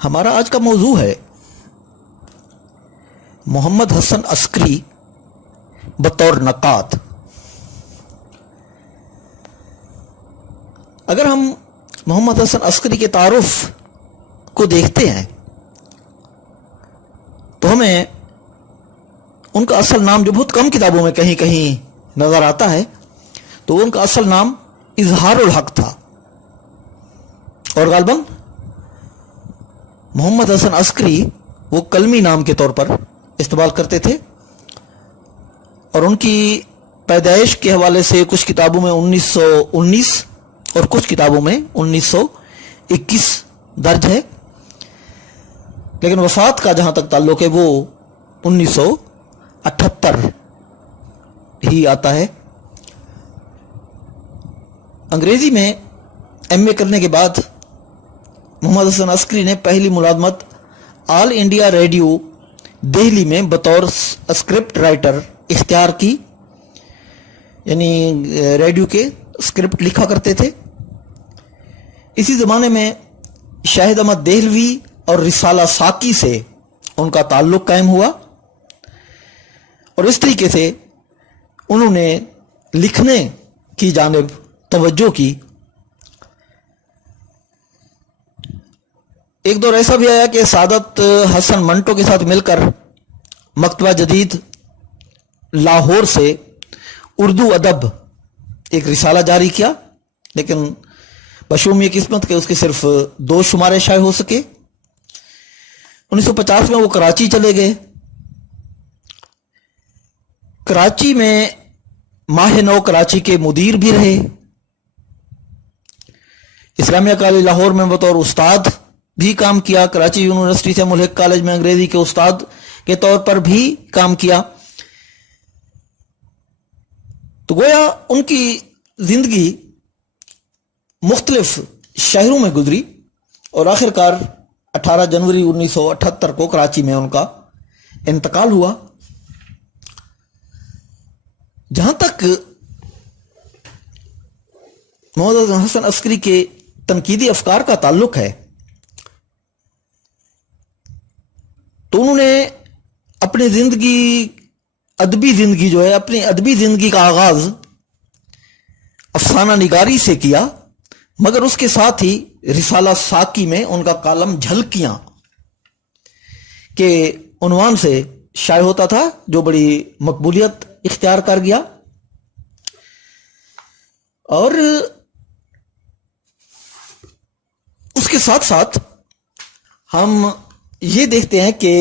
ہمارا آج کا موضوع ہے محمد حسن عسکری بطور نقاد۔ اگر ہم محمد حسن عسکری کے تعارف کو دیکھتے ہیں تو ہمیں ان کا اصل نام جو بہت کم کتابوں میں کہیں کہیں نظر آتا ہے تو ان کا اصل نام اظہار الحق تھا، اور غالباً محمد حسن عسکری وہ کلمی نام کے طور پر استعمال کرتے تھے، اور ان کی پیدائش کے حوالے سے کچھ کتابوں میں 1919 اور کچھ کتابوں میں 1921 درج ہے، لیکن وفات کا جہاں تک تعلق ہے وہ 1978 ہی آتا ہے۔ انگریزی میں ایم اے کرنے کے بعد محمد حسن عسکری نے پہلی ملازمت آل انڈیا ریڈیو دہلی میں بطور اسکرپٹ رائٹر اختیار کی، یعنی ریڈیو کے اسکرپٹ لکھا کرتے تھے۔ اسی زمانے میں شاہد احمد دہلوی اور رسالہ ساکی سے ان کا تعلق قائم ہوا، اور اس طریقے سے انہوں نے لکھنے کی جانب توجہ کی۔ ایک دور ایسا بھی آیا کہ سعادت حسن منٹو کے ساتھ مل کر مکتبہ جدید لاہور سے اردو ادب ایک رسالہ جاری کیا، لیکن بشوم یہ قسمت کہ اس کے صرف 2 شمارے شائع ہو سکے۔ 1950 میں وہ کراچی چلے گئے۔ کراچی میں ماہ نو کراچی کے مدیر بھی رہے، اسلامیہ کالج لاہور میں بطور استاد بھی کام کیا، کراچی یونیورسٹی سے ملحق کالج میں انگریزی کے استاد کے طور پر بھی کام کیا۔ تو گویا ان کی زندگی مختلف شہروں میں گزری، اور آخر کار 18 جنوری 1978 کو کراچی میں ان کا انتقال ہوا۔ جہاں تک محمد حسن عسکری کے تنقیدی افکار کا تعلق ہے تو انہوں نے اپنی ادبی زندگی کا آغاز افسانہ نگاری سے کیا، مگر اس کے ساتھ ہی رسالہ ساکی میں ان کا کالم جھلکیاں کے عنوان سے شائع ہوتا تھا، جو بڑی مقبولیت اختیار کر گیا۔ اور اس کے ساتھ ساتھ ہم یہ دیکھتے ہیں کہ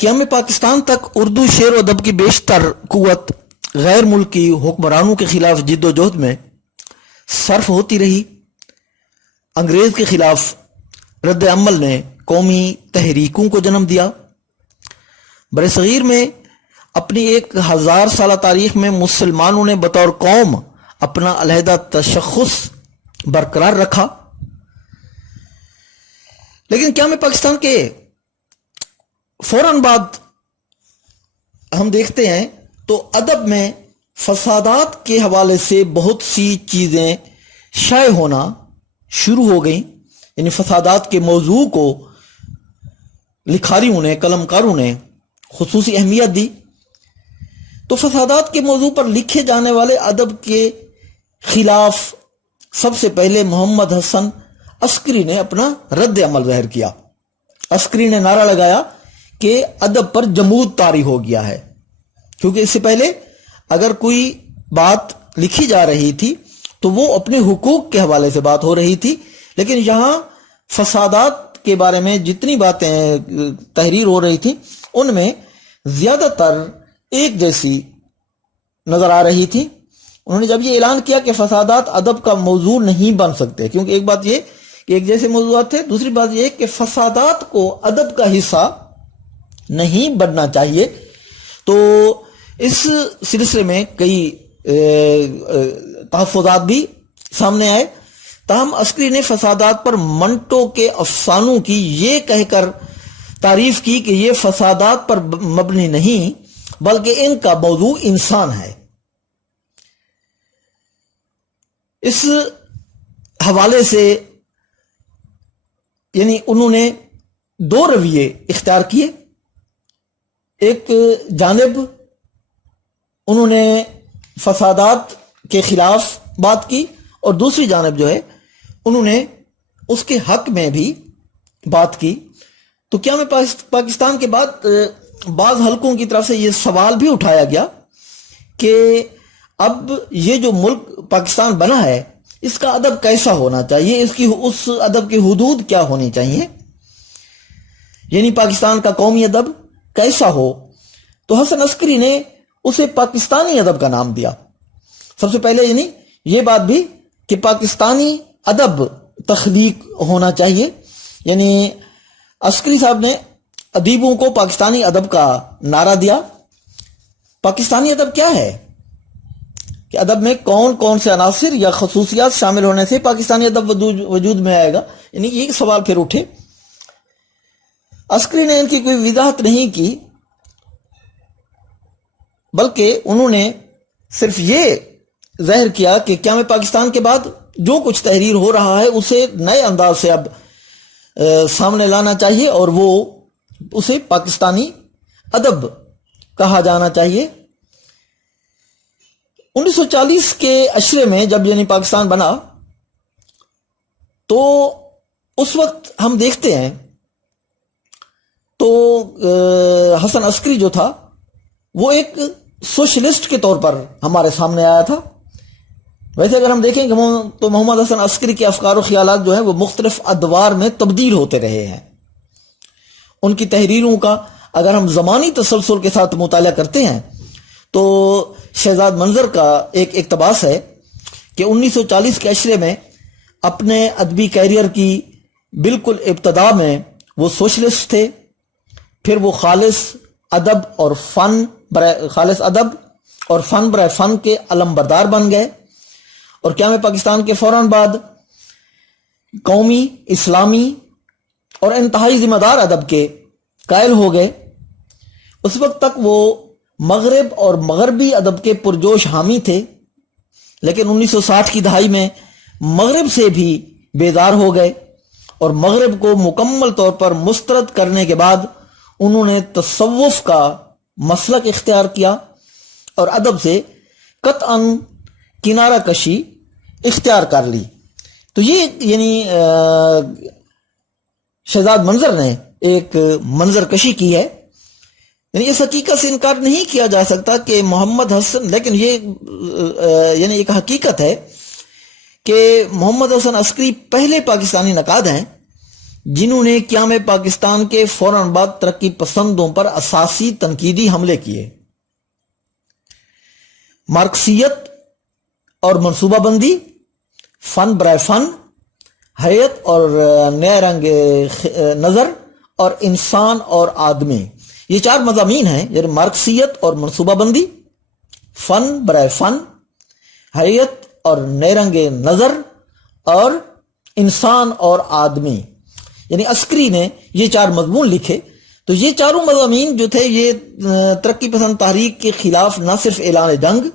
قیام پاکستان تک اردو شعر و ادب کی بیشتر قوت غیر ملکی حکمرانوں کے خلاف جد و جہد میں صرف ہوتی رہی۔ انگریز کے خلاف رد عمل نے قومی تحریکوں کو جنم دیا۔ برصغیر میں اپنی 1000 سالہ تاریخ میں مسلمانوں نے بطور قوم اپنا علیحدہ تشخص برقرار رکھا، لیکن قیام پاکستان کے فوراً بعد ہم دیکھتے ہیں تو ادب میں فسادات کے حوالے سے بہت سی چیزیں شائع ہونا شروع ہو گئیں، یعنی فسادات کے موضوع کو لکھاریوں نے، قلم کاروں نے خصوصی اہمیت دی۔ تو فسادات کے موضوع پر لکھے جانے والے ادب کے خلاف سب سے پہلے محمد حسن عسکری نے اپنا رد عمل ظاہر کیا۔ عسکری نے نعرہ لگایا کہ ادب پر جمود طاری ہو گیا ہے، کیونکہ اس سے پہلے اگر کوئی بات لکھی جا رہی تھی تو وہ اپنے حقوق کے حوالے سے بات ہو رہی تھی، لیکن یہاں فسادات کے بارے میں جتنی باتیں تحریر ہو رہی تھی ان میں زیادہ تر ایک جیسی نظر آ رہی تھی۔ انہوں نے جب یہ اعلان کیا کہ فسادات ادب کا موضوع نہیں بن سکتے، کیونکہ ایک بات یہ کہ ایک جیسے موضوعات تھے، دوسری بات یہ کہ فسادات کو ادب کا حصہ نہیں بننا چاہیے، تو اس سلسلے میں کئی تحفظات بھی سامنے آئے۔ تاہم عسکری نے فسادات پر منٹو کے افسانوں کی یہ کہہ کر تعریف کی کہ یہ فسادات پر مبنی نہیں بلکہ ان کا موضوع انسان ہے۔ اس حوالے سے یعنی انہوں نے دو رویے اختیار کیے. ایک جانب انہوں نے فسادات کے خلاف بات کی اور دوسری جانب جو ہے انہوں نے اس کے حق میں بھی بات کی. تو کیا میں پاکستان کے بعد بعض حلقوں کی طرف سے یہ سوال بھی اٹھایا گیا کہ اب یہ جو ملک پاکستان بنا ہے اس کا ادب کیسا ہونا چاہیے, اس ادب کی حدود کیا ہونی چاہیے, یعنی پاکستان کا قومی ادب کیسا ہو. تو حسن عسکری نے اسے پاکستانی ادب کا نام دیا. سب سے پہلے یعنی یہ بات بھی کہ پاکستانی ادب تخلیق ہونا چاہیے. یعنی عسکری صاحب نے ادیبوں کو پاکستانی ادب کا نعرہ دیا. پاکستانی ادب کیا ہے کہ ادب میں کون کون سے عناصر یا خصوصیات شامل ہونے سے پاکستانی ادب وجود میں آئے گا, یعنی یہ سوال پھر اٹھے. عسکری نے ان کی کوئی وضاحت نہیں کی, بلکہ انہوں نے صرف یہ ظاہر کیا کہ کیا میں پاکستان کے بعد جو کچھ تحریر ہو رہا ہے اسے نئے انداز سے اب سامنے لانا چاہیے اور وہ اسے پاکستانی ادب کہا جانا چاہیے. 1940 کے عشرے میں جب یعنی پاکستان بنا تو اس وقت ہم دیکھتے ہیں تو حسن عسکری جو تھا وہ ایک سوشلسٹ کے طور پر ہمارے سامنے آیا تھا. ویسے اگر ہم دیکھیں کہ تو محمد حسن عسکری کے افکار و خیالات جو ہیں وہ مختلف ادوار میں تبدیل ہوتے رہے ہیں. ان کی تحریروں کا اگر ہم زمانی تسلسل کے ساتھ مطالعہ کرتے ہیں تو شہزاد منظر کا ایک اقتباس ہے کہ 1940 کے عشرے میں اپنے ادبی کیریئر کی بالکل ابتدا میں وہ سوشلسٹ تھے. پھر وہ خالص ادب اور فن برائے فن کے علم بردار بن گئے اور قیام پاکستان کے فوراً بعد قومی, اسلامی اور انتہائی ذمہ دار ادب کے قائل ہو گئے. اس وقت تک وہ مغرب اور مغربی ادب کے پرجوش حامی تھے, لیکن 1960 کی دہائی میں مغرب سے بھی بیدار ہو گئے اور مغرب کو مکمل طور پر مسترد کرنے کے بعد انہوں نے تصوف کا مسلک اختیار کیا اور ادب سے قطعاً کنارہ کشی اختیار کر لی. تو یہ یعنی شہزاد منظر نے ایک منظر کشی کی ہے. یعنی اس حقیقت سے انکار نہیں کیا جا سکتا کہ محمد حسن, لیکن یہ یعنی ایک حقیقت ہے کہ محمد حسن عسکری پہلے پاکستانی نقاد ہیں جنہوں نے قیام پاکستان کے فوراً بعد ترقی پسندوں پر اساسی تنقیدی حملے کیے. مارکسیت اور منصوبہ بندی, فن برائے فن, حیت اور نیا رنگ نظر اور انسان اور آدمی, یہ چار مضامین ہیں. یعنی مارکسیت اور منصوبہ بندی, فن برائے فن, حیت اور نئے رنگ نظر اور انسان اور آدمی, یعنی عسکری نے یہ چار مضمون لکھے. تو یہ چاروں مضامین جو تھے یہ ترقی پسند تحریک کے خلاف نہ صرف اعلان جنگ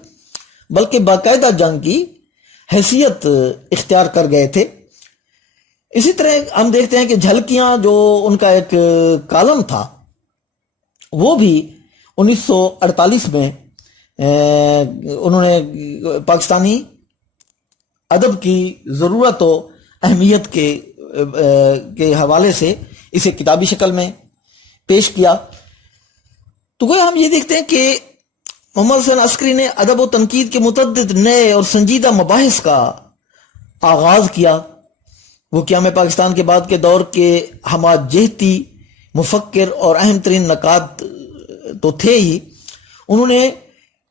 بلکہ باقاعدہ جنگ کی حیثیت اختیار کر گئے تھے. اسی طرح ہم دیکھتے ہیں کہ جھلکیاں جو ان کا ایک کالم تھا وہ بھی 1948 میں انہوں نے پاکستانی ادب کی ضرورت و اہمیت کے حوالے سے اسے کتابی شکل میں پیش کیا. تو گویا ہم یہ دیکھتے ہیں کہ محمد حسن عسکری نے ادب و تنقید کے متعدد نئے اور سنجیدہ مباحث کا آغاز کیا. وہ قیام پاکستان کے بعد کے دور کے ہمہ جہتی مفکر اور اہم ترین نقاد تو تھے ہی. انہوں نے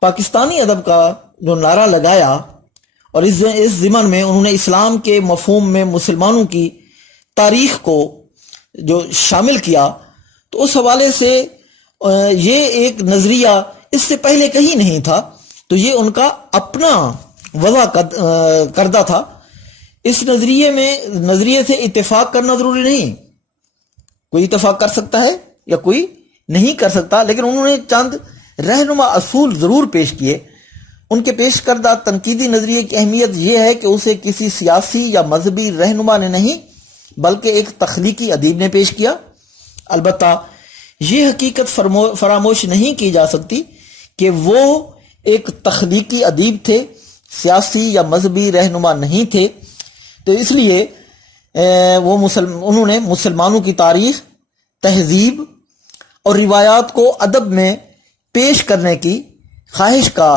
پاکستانی ادب کا جو نعرہ لگایا اور اس ضمن میں انہوں نے اسلام کے مفہوم میں مسلمانوں کی تاریخ کو جو شامل کیا, تو اس حوالے سے یہ ایک نظریہ اس سے پہلے کہیں نہیں تھا. تو یہ ان کا اپنا وضع کردہ تھا. اس نظریے سے اتفاق کرنا ضروری نہیں, کوئی اتفاق کر سکتا ہے یا کوئی نہیں کر سکتا, لیکن انہوں نے چند رہنما اصول ضرور پیش کیے. ان کے پیش کردہ تنقیدی نظریے کی اہمیت یہ ہے کہ اسے کسی سیاسی یا مذہبی رہنما نے نہیں بلکہ ایک تخلیقی ادیب نے پیش کیا۔ البتہ یہ حقیقت فراموش نہیں کی جا سکتی کہ وہ ایک تخلیقی ادیب تھے، سیاسی یا مذہبی رہنما نہیں تھے، تو اس لیے انہوں نے مسلمانوں کی تاریخ، تہذیب اور روایات کو ادب میں پیش کرنے کی خواہش کا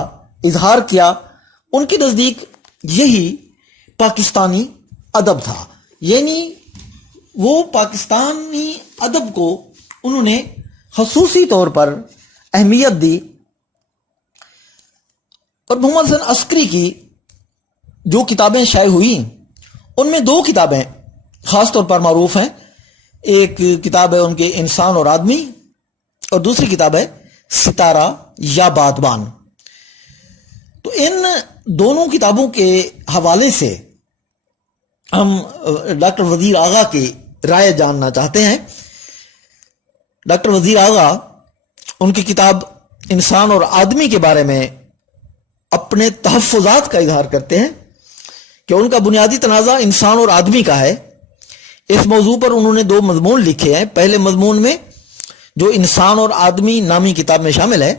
اظہار کیا۔ ان کے نزدیک یہی پاکستانی ادب تھا، یعنی وہ پاکستانی ادب کو انہوں نے خصوصی طور پر اہمیت دی۔ اور محمد حسن عسکری کی جو کتابیں شائع ہوئیں ان میں دو کتابیں خاص طور پر معروف ہیں۔ ایک کتاب ہے ان کے انسان اور آدمی، اور دوسری کتاب ہے ستارہ یا بادبان۔ تو ان دونوں کتابوں کے حوالے سے ہم ڈاکٹر وزیر آغا کی رائے جاننا چاہتے ہیں۔ ڈاکٹر وزیر آغا ان کی کتاب انسان اور آدمی کے بارے میں اپنے تحفظات کا اظہار کرتے ہیں کہ ان کا بنیادی تنازع انسان اور آدمی کا ہے۔ اس موضوع پر انہوں نے 2 مضمون لکھے ہیں۔ پہلے مضمون میں جو انسان اور آدمی نامی کتاب میں شامل ہے،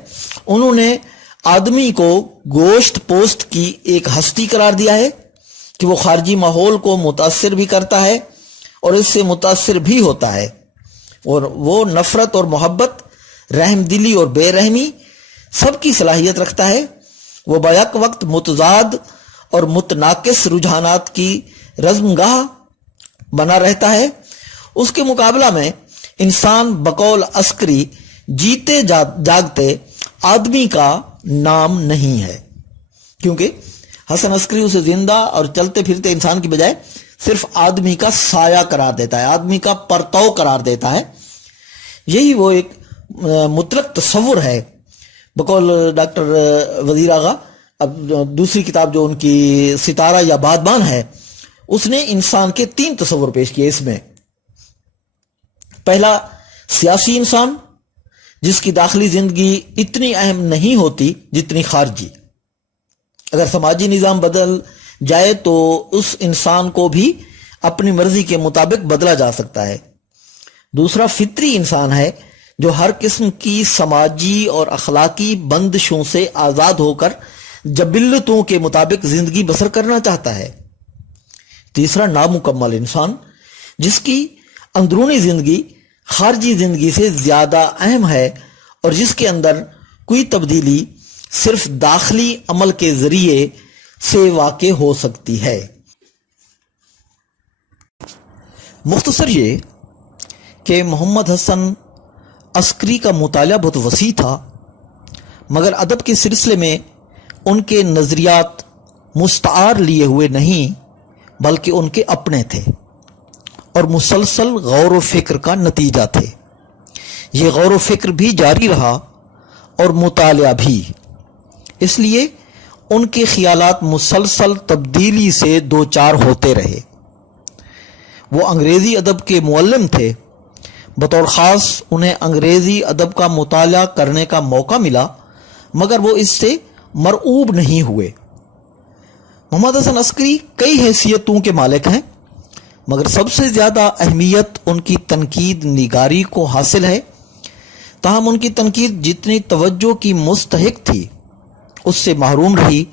انہوں نے آدمی کو گوشت پوست کی ایک ہستی قرار دیا ہے کہ وہ خارجی ماحول کو متاثر بھی کرتا ہے اور اس سے متاثر بھی ہوتا ہے، اور وہ نفرت اور محبت، رحم دلی اور بے رحمی سب کی صلاحیت رکھتا ہے۔ وہ بیک وقت متضاد اور متناقص رجحانات کی رزمگاہ بنا رہتا ہے۔ اس کے مقابلہ میں انسان بقول عسکری جیتے جاگتے آدمی کا نام نہیں ہے، کیونکہ حسن عسکری اسے زندہ اور چلتے پھرتے انسان کی بجائے صرف آدمی کا سایہ قرار دیتا ہے، آدمی کا پرتو قرار دیتا ہے۔ یہی وہ ایک مطلق تصور ہے بقول ڈاکٹر وزیر آغا۔ اب دوسری کتاب جو ان کی ستارہ یا بادبان ہے، اس نے انسان کے 3 تصور پیش کیے۔ اس میں پہلا سیاسی انسان، جس کی داخلی زندگی اتنی اہم نہیں ہوتی جتنی خارجی۔ اگر سماجی نظام بدل جائے تو اس انسان کو بھی اپنی مرضی کے مطابق بدلا جا سکتا ہے۔ دوسرا فطری انسان ہے، جو ہر قسم کی سماجی اور اخلاقی بندشوں سے آزاد ہو کر جبلتوں کے مطابق زندگی بسر کرنا چاہتا ہے۔ تیسرا نامکمل انسان، جس کی اندرونی زندگی خارجی زندگی سے زیادہ اہم ہے اور جس کے اندر کوئی تبدیلی صرف داخلی عمل کے ذریعے سے واقع ہو سکتی ہے۔ مختصر یہ کہ محمد حسن عسکری کا مطالعہ بہت وسیع تھا، مگر ادب کے سلسلے میں ان کے نظریات مستعار لیے ہوئے نہیں بلکہ ان کے اپنے تھے اور مسلسل غور و فکر کا نتیجہ تھے۔ یہ غور و فکر بھی جاری رہا اور مطالعہ بھی، اس لیے ان کے خیالات مسلسل تبدیلی سے دوچار ہوتے رہے۔ وہ انگریزی ادب کے معلم تھے، بطور خاص انہیں انگریزی ادب کا مطالعہ کرنے کا موقع ملا، مگر وہ اس سے مرعوب نہیں ہوئے۔ محمد حسن عسکری کئی حیثیتوں کے مالک ہیں، مگر سب سے زیادہ اہمیت ان کی تنقید نگاری کو حاصل ہے۔ تاہم ان کی تنقید جتنی توجہ کی مستحق تھی اس سے محروم رہی۔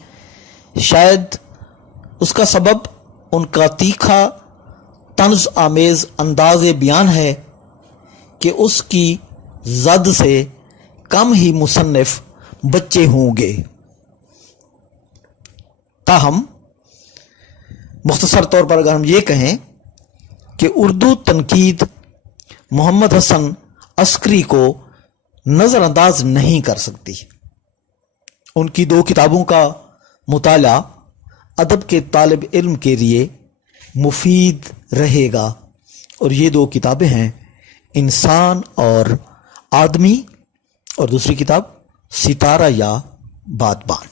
شاید اس کا سبب ان کا تیکھا طنز آمیز انداز بیان ہے کہ اس کی زد سے کم ہی مصنف بچے ہوں گے۔ تاہم مختصر طور پر اگر ہم یہ کہیں کہ اردو تنقید محمد حسن عسکری کو نظر انداز نہیں کر سکتی۔ ان کی 2 کتابوں کا مطالعہ ادب کے طالب علم کے لیے مفید رہے گا، اور یہ 2 کتابیں ہیں انسان اور آدمی، اور دوسری کتاب ستارہ یا بادبان۔